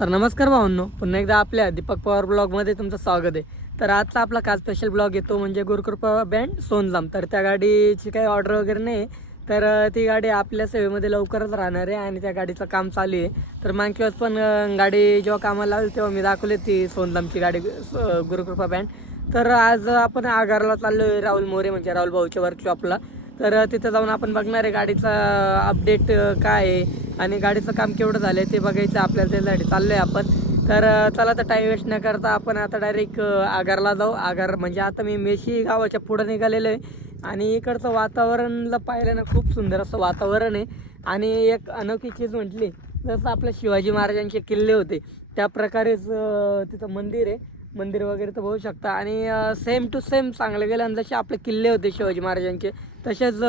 तर नमस्कार भावांनो पुन्हा एकदा आपल्या दीपक पवार ब्लॉगमध्ये तुमचं स्वागत आहे. तर आजचा आपला काल स्पेशल ब्लॉग येतो म्हणजे गुरुकृपा बँड सोनजाम. तर त्या गाडीची काही ऑर्डर वगैरे नाही तर ती गाडी आपल्या सेवेमध्ये लवकरच राहणार आहे आणि त्या गाडीचं काम चालू आहे. तर मागच्या पण गाडी जेव्हा कामाला आली तेव्हा मी दाखवली ती सोनजामची गाडी गुरुकृपा बँड तर आज आपण आगारला चाललो आहे राहुल मोरे म्हणजे राहुल भाऊच्या वर्कशॉपला तर तिथं जाऊन आपण बघणार आहे गाडीचा अपडेट काय आहे आणि गाडीचं काम केवढं झालं आहे ते बघायचं आपल्याला त्यासाठी चाललो आहे आपण. तर चला तर टाईम वेस्ट न करता आपण आता डायरेक्ट आगारला जाऊ. आगार म्हणजे आता मी मेशी गावाच्या पुढं निघालेलो आहे. आणि इकडचं वातावरणला पाहिलं ना खूप सुंदर असं वातावरण आहे. आणि एक अनोखी चीज म्हटली जसं आपल्या शिवाजी महाराजांचे किल्ले होते त्या प्रकारेच तिथं मंदिर आहे. मंदिर वगैरे तर बघू शकता. आणि सेम टू सेम सांगलं गेलं आणि जसे आपले किल्ले होते शिवाजी महाराजांचे तसेच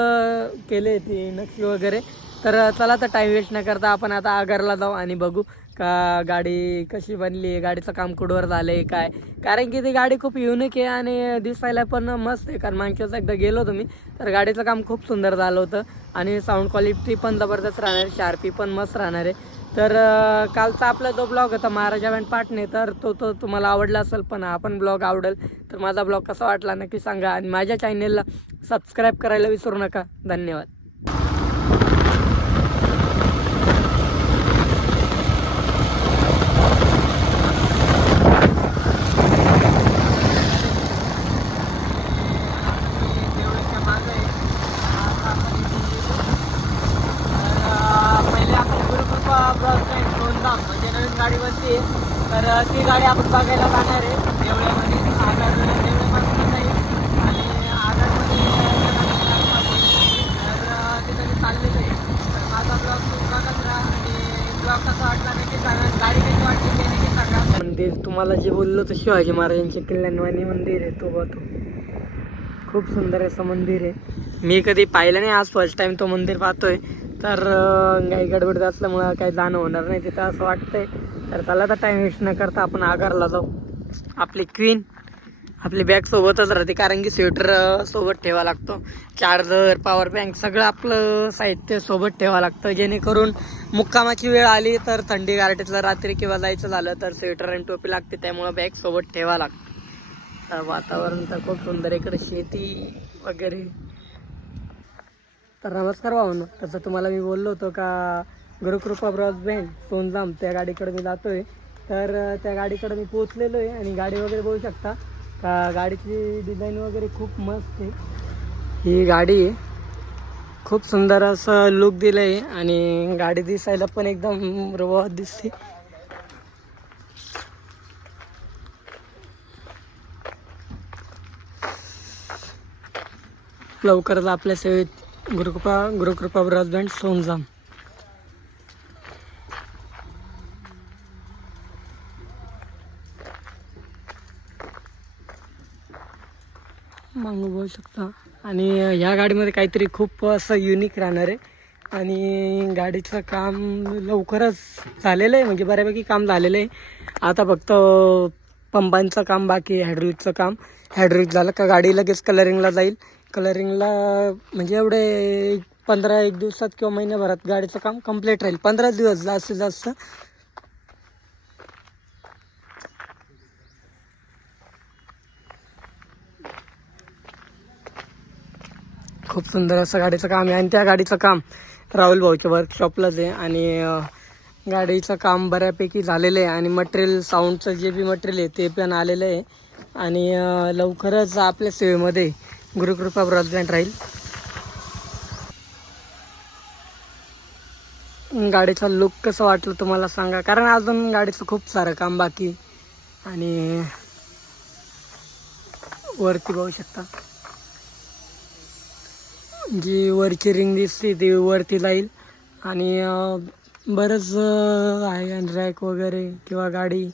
केले ते नक्षी वगैरे. तर चला तर टाईम वेस्ट न करता आपण आता आगारला जाऊ आणि बघू का गाडी कशी बनली आहे गाडीचं काम कुठवर झालं आहे काय? कारण की ती गाडी खूप युनिक आहे आणि दिसायला पण मस्त आहे. कारण मागच्या एकदा गेलो होतो मी तर गाडीचं काम खूप सुंदर झालं होतं. आणि साऊंड क्वालिटी पण जबरदस्त राहणार आहे शार्पी पण मस्त राहणार आहे. तर कालचा आपला जो ब्लॉग होता महाराजा बँड पाटणे तर तो तो तुम्हाला आवडला असेल पण आपण ब्लॉग आवडेल तर माझा ब्लॉग कसा वाटला नक्की सांगा. आणि माझ्या चॅनेलला सबस्क्राईब करायला विसरू नका. धन्यवाद पहिले आपण गुरुकृपा ब्रॉडबँड दोनधाम म्हणजे नवीन गाडी बनते तर ती गाडी आपण बघायला जाणार आहे. देवळ्यामध्ये आगार देवळ्यापासून जाईल. आणि आगारमध्ये तर अ, तिथं मी चाललेलो आहे. तर माझा ब्लॉग तुम्ही बघत राहा आणि ब्लॉग कसा वाटला नक्की सांगा. गाडी कशी वाटली ते नक्की सांगा. मंदिर तुम्हाला जे बोललो तर शिवाजी महाराजांचे कल्याणवाणी मंदिर आहे तो बघतो खूप सुंदर असं मंदिर आहे. मी कधी पाहिलं नाही आज फर्स्ट टाइम तो मंदिर पाहतोय. तर अं, काही गडबड असल्यामुळं काही जाणं होणार नाही तिथं असं वाटतंय. तर चला तर टाइम वेस्ट न करता आपण आगारला जाऊ. आपली क्वीन आपली बॅग सोबतच राहते कारण की स्वेटर सोबत ठेवा लागतो. चार्जर पॉवर बँक सगळं आपलं साहित्य सोबत ठेवावं लागतं. जेणेकरून मुक्कामाची वेळ आली तर थंडी गारठीतलं रात्री किंवा जायचं झालं तर स्वेटर आणि टोपी लागते त्यामुळं बॅग सोबत ठेवा लागतं. तर वातावरण तर खूप सुंदर इकडे शेती वगैरे. तर नमस्कार भावनो तसं तुम्हाला मी बोललो होतो का गुरुकृपा ब्रॉडबँड सोनजाम त्या गाडीकडे मी जातो आहे तर त्या गाडीकडे मी पोचलेलो आहे आणि गाडी वगैरे बघू शकता. का गाडीची डिझाईन वगैरे खूप मस्त आहे. ही गाडी आहे खूप सुंदर असं लुक दिलं आहे आणि गाडी दिसायला पण एकदम रवात दिसते. लवकरच आपल्या सेवेत गुरुकृपा गुरुकृपा ब्रॉडबँड सोनजाम. मागू बघू शकता. आणि ह्या गाडीमध्ये काहीतरी खूप असं युनिक राहणार आहे. आणि गाडीचं काम लवकरच झालेलं आहे. म्हणजे बऱ्यापैकी काम झालेलं आहे. आता फक्त पंपांचं काम बाकी आहे हायड्रोलिकचं काम. हायड्रोलिक झालं का गाडी लगेच कलरिंगला जाईल. कलरिंगला म्हणजे एवढे पंधरा एक दिवसात किंवा महिन्याभरात गाडीचं काम कंप्लीट राहील. पंधरा दिवस जास्तीत जास्त खूप सुंदर असं गाडीचं काम आहे. आणि त्या गाडीचं काम राहुल भाऊच्या वर्कशॉपलाच आहे. आणि गाडीचं काम बऱ्यापैकी झालेलं आहे. आणि मटेरियल साऊंडचं जे बी मटेरियल आहे ते पण आलेलं आहे. आणि लवकरच आपल्या सेवेमध्ये गुरुकृपा ब्रॉडबँड राहील. गाडीचा लुक कसं वाटलं तुम्हाला सांगा. कारण अजून गाडीचं खूप सारं काम बाकी आणि वरती बघू शकता. जी वरची रिंग दिसते ती वरती जाईल. आणि बरंच आहे आणि रॅक वगैरे किंवा गाडी.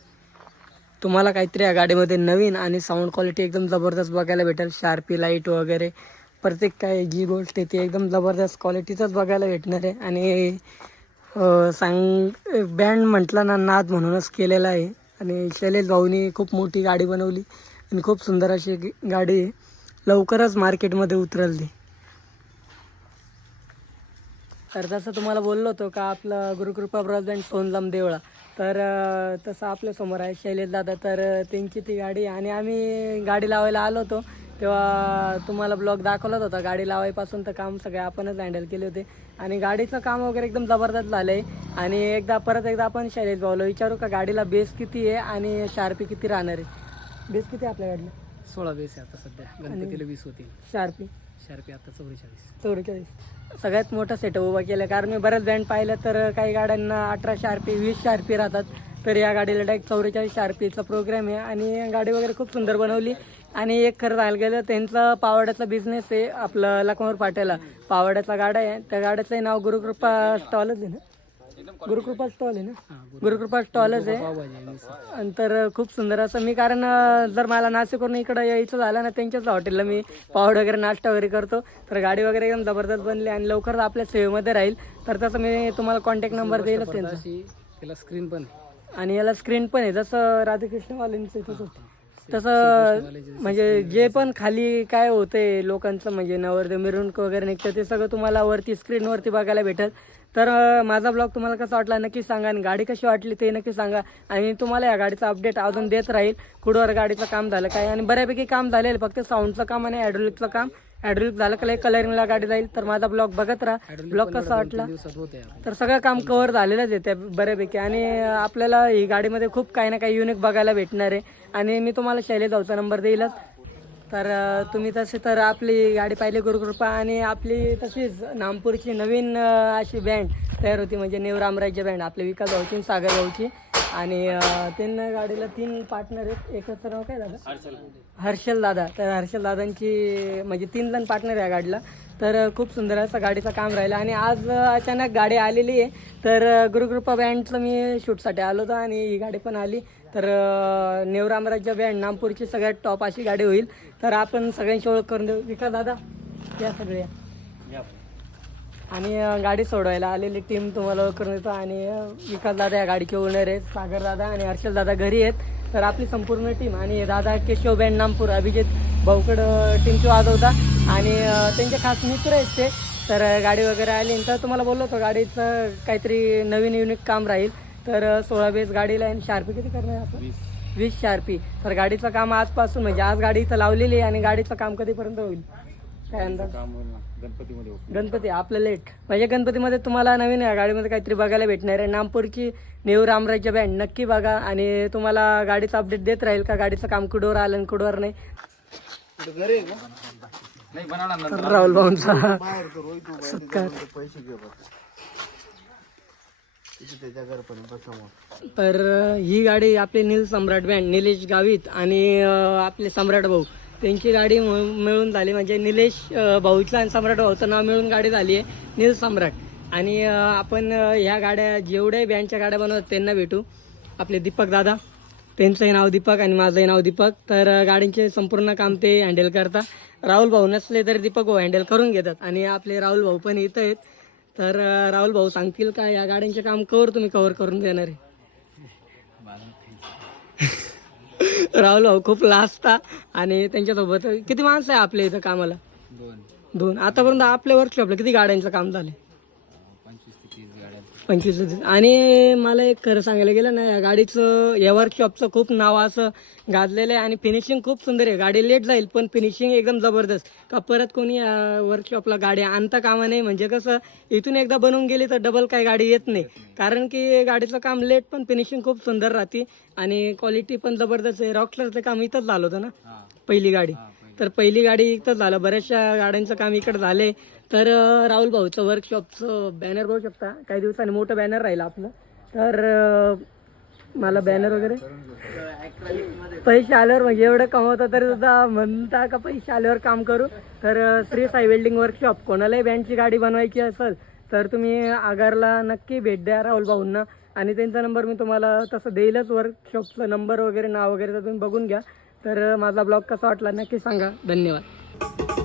तुम्हाला काहीतरी या गाडीमध्ये नवीन आणि साऊंड क्वालिटी एकदम जबरदस्त बघायला भेटेल. शार्पी लाइट वगैरे. प्रत्येक काय जी गोष्ट आहे ती एकदम जबरदस्त क्वालिटीचंच बघायला भेटणार आहे. आणि सांग बँड म्हटलं ना नाद म्हणूनच केलेला आहे. आणि शैलेश भाऊनी खूप मोठी गाडी बनवली. आणि खूप सुंदर अशी गाडी लवकरच मार्केटमध्ये उतरल ती. तर जसं तुम्हाला बोललो होतो का आपलं गुरुकृपा ब्रॉडबँड सोनलाम देवळा तर तसं आपल्यासमोर आहे शैलेश दादा. तर त्यांची ती गाडी आणि आम्ही गाडी लावायला आलो होतो तेव्हा तुम्हाला ब्लॉग दाखवलाच होता. गाडी लावायपासून तर काम सगळे आपणच हँडल केले होते. आणि गाडीचं काम वगैरे एकदम जबरदस्त झालं आहे आणि एकदा परत एकदा आपण शैलेश भाऊला विचारू का गाडीला बेस किती आहे आणि शार्पी किती राहणार आहे? बेस किती आहे आपल्या गाडीला? सोळा बेस आहे आता सध्या. गणपतीला वीस होती शार्पी शार्पी आता चौवेचाळीस. चौवेचाळीस. सगळ्यात मोठा सेटअप उभा केला कारण मी बऱ्याच बँड पाहिलं तर काही गाड्यांना अठरा शार्पी वीस शार्पी राहतात. तर या गाडीला डायरेक्ट चौवेचाळीस शार्पीचा प्रोग्राम आहे आणि गाडी वगैरे खूप सुंदर बनवली. आणि एक खरं झालं गेलं त्यांचा पावड्याचा बिझनेस आहे आपलं लखनौर पाट्याला पावड्याचा गाडा आहे त्या गाड्याचं नाव गुरुकृपा स्टॉलच आहे ना? गुरुकृपा स्टॉल आहे ना? गुरुकृपा. स्टॉलच आहे पावभाजी आहे. मिसळ. आणि तर खूप सुंदर असं मी कारण जर मला नाशिकवरून इकडं यायचं झालं ना त्यांच्याच हॉटेलला मी पावड वगैरे नाश्ता वगैरे करतो. तर गाडी वगैरे एकदम जबरदस्त बनली आणि लवकरच आपल्या सेवेमध्ये राहील. तर तसं मी तुम्हाला कॉन्टॅक्ट नंबर देईलच त्यांचा. त्याला स्क्रीन पण. आणि याला स्क्रीन पण आहे. जसं राधाकृष्णवाल्यांचं तसं. तसं म्हणजे जे पण खाली काय होतंय लोकांचं म्हणजे नवरदेव मिरवणूक वगैरे निघतं ते सगळं तुम्हाला वरती स्क्रीनवरती बघायला भेटेल. तर माझा ब्लॉग तुम्हाला कसा वाटला नक्की सांगा आणि गाडी कशी वाटली ते नक्की सांगा. आणि तुम्हाला या गाडीचा अपडेट अजून देत राहील. कुठवर गाडीचं काम झालं काय आणि बऱ्यापैकी काम झालेलं फक्त साऊंडचं काम आणि ॲड्रोलिकचं काम. ॲड्रोलिक झालं का कलरिंगला गाडी जाईल. तर माझा ब्लॉग बघत राहा. ब्लॉग कसा वाटला. तर सगळं काम कव्हर झालेलंच आहे त्या बऱ्यापैकी. आणि आपल्याला ही गाडीमध्ये खूप काही ना काही युनिक बघायला भेटणार आहे. आणि मी तुम्हाला शैलेश भाऊचा नंबर देईलच. तर तुम्ही तसे तर आपली गाडी पाहिली गुरुकृपा आणि आपली तशीच नामपूरची नवीन अशी बँड तयार होती म्हणजे नेव रामराज्य बँड आपले विकास भाऊची सागर भाऊची. आणि अं, त्यांना गाडीला तीन पार्टनर आहेत. एकाचं नाव काय दादा? हर्षल. दादा. तर हर्षल दादांची म्हणजे तीन जण पार्टनर आहे या गाडीला. तर खूप सुंदर असं गाडीचं काम राहिलं. आणि आज अचानक गाडी आलेली आहे. तर गुरुकृपा बँडचं मी शूटसाठी आलो होतो आणि ही गाडी पण आली. तर नेवरामराज्य बँड नागपूरची सगळ्यात टॉप अशी गाडी होईल. तर आपण सगळ्यांची ओळख करून देऊ. विकास दादा या सगळे या. आणि गाडी सोडवायला आलेली टीम तुम्हाला ओळख करून देतो. आणि विकास दादा या गाडीचे ओनर आहेत. सागर दादा आणि हर्षल दादा घरी आहेत. तर आपली संपूर्ण टीम आणि दादा केशव बँड नामपूर अभिजित भाऊकड टीमची वाजवता. आणि त्यांचे खास मित्र आहेत ते. तर गाडी वगैरे आली. तर तुम्हाला बोललो होतो गाडीचं काहीतरी नवीन युनिक काम राहील. तर सोळा बेस गाडीला आणि शार्पी किती करणार आपण? वीस. शार्पी तर गाडीचं काम आजपासून म्हणजे आज गाडी इथं लावलेली आहे आणि गाडीचं काम कधीपर्यंत होईल? काय अंदाज? गणपती आपलं लेट म्हणजे गणपतीमध्ये तुम्हाला नवीन या गाडीमध्ये काहीतरी बघायला भेटणार आहे. नामपूरची नेहरू रामराज्य बँड नक्की बघा आणि तुम्हाला गाडीचं अपडेट देत राहील का? गाडीचं काम कुडवर आलं आणि कुडवर नाही? राहुल भाऊंचा. सत्कार. तर ही गाडी आपली नील सम्राट बँड निलेश गावित आणि आपले सम्राट भाऊ. त्यांची गाडी मिळून मिळून झाली म्हणजे निलेश भाऊचं आणि सम्राट भाऊचं नाव मिळून गाडी झाली आहे नील सम्राट. आणि आपण ह्या गाड्या जेवढ्या बँडच्या गाड्या बनवतात त्यांना भेटू. आपले दीपक दादा. त्यांचंही नाव दीपक आणि माझंही नाव दीपक. तर गाडींचे संपूर्ण काम ते हँडल करतात. राहुल भाऊ नसले तरी दीपक भाऊ हँडल करून घेतात. आणि आपले राहुल भाऊ पण इथं आहेत. तर राहुल भाऊ सांगतील का या गाड्यांचे काम कवर तुम्ही कव्हर करून देणार आहे? राहुल भाऊ खूप लाजता आणि त्यांच्यासोबत किती माणसं आहे आपल्या इथं कामाला? दोन. दोन. आतापर्यंत आपल्या वर्कशॉपला किती गाड्यांचं काम झालं पंचवीस ते तीस गाड्या पंचवीस तीस. आणि मला एक खरं सांगायला गेलं ना या गाडीचं या वर्कशॉपचं खूप नाव असं गाजलेलं आहे आणि फिनिशिंग खूप सुंदर आहे. गाडी लेट जाईल पण फिनिशिंग एकदम जबरदस्त. का परत कोणी वर्कशॉपला गाडी आणता कामा नाही म्हणजे कसं इथून एकदा बनवून गेली तर डबल काय गाडी येत नाही. कारण की गाडीचं काम लेट पण फिनिशिंग खूप सुंदर राहते. आणि क्वालिटी पण जबरदस्त आहे. रॉकस्टारचं काम इथंच झालं होतं ना पहिली गाडी. तर पहिली गाडी इथंच झालं. बऱ्याचशा गाड्यांचं काम इकडे झालंय. तर राहुल भाऊचं वर्कशॉपचं बॅनर बघू शकता. काही दिवसांनी मोठं बॅनर राहील आपलं. तर मला बॅनर वगैरे? पैसे आल्यावर म्हणजे एवढं कमवता तरी सुद्धा म्हणता का पैसे आल्यावर काम करू? तर श्री साई वेल्डिंग वर्कशॉप कोणालाही बँडची गाडी बनवायची असेल तर तुम्ही आगारला नक्की भेट द्या राहुल भाऊंना. आणि त्यांचा नंबर मी तुम्हाला तसं देईलच. वर्कशॉपचं नंबर वगैरे नाव वगैरे तर तुम्ही बघून घ्या. तर माझा ब्लॉग कसा वाटला नक्की सांगा. धन्यवाद.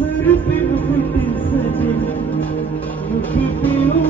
Sarı bir fırtın saçını Mutlu